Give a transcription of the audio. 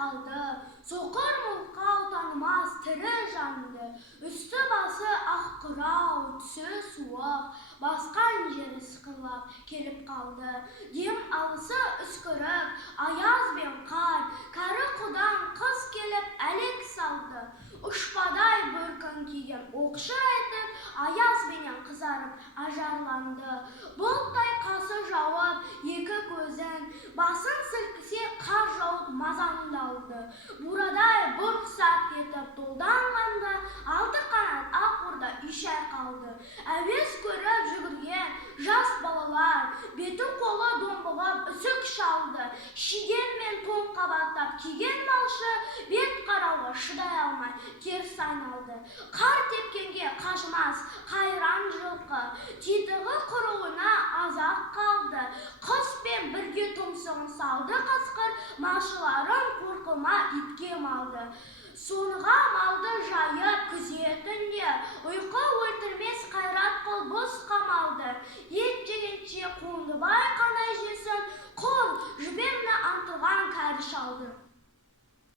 қалды. Соқыр мылқау танымас тірі жанды. Үсті басы ақ қырау, түсі суық, басқан жері сықырлап келіп қалды. Дем алысы үскіріп, аяз бен қар, кәрі құдан қыз келіп әлек салды. Ұшпадай бөркін киген оқшы етіп, аяз бенен қызарып ажарланды. Бұлттай қасы жауып, екі көзін, басын сілкісе қар жауып мазаңдалды. Бурадай бұрқ-сақ етіп долданғанда, алты қанат ақ орда үйшай қалды. Әуес көріп жүгірген жас балалар, беті қолы домбығып үсік шалды. Шидем мен тон қабаттап киген малшы бет қарауға шыдай алмай теріс айналды. Қар тепкенге қажымас қайран жылқы, титығы құруына азақ қалды. Құс пен бірге тұмсығын салды қасқыр, малшыларын қорқыма итке малды. Соныға малды жайып күзе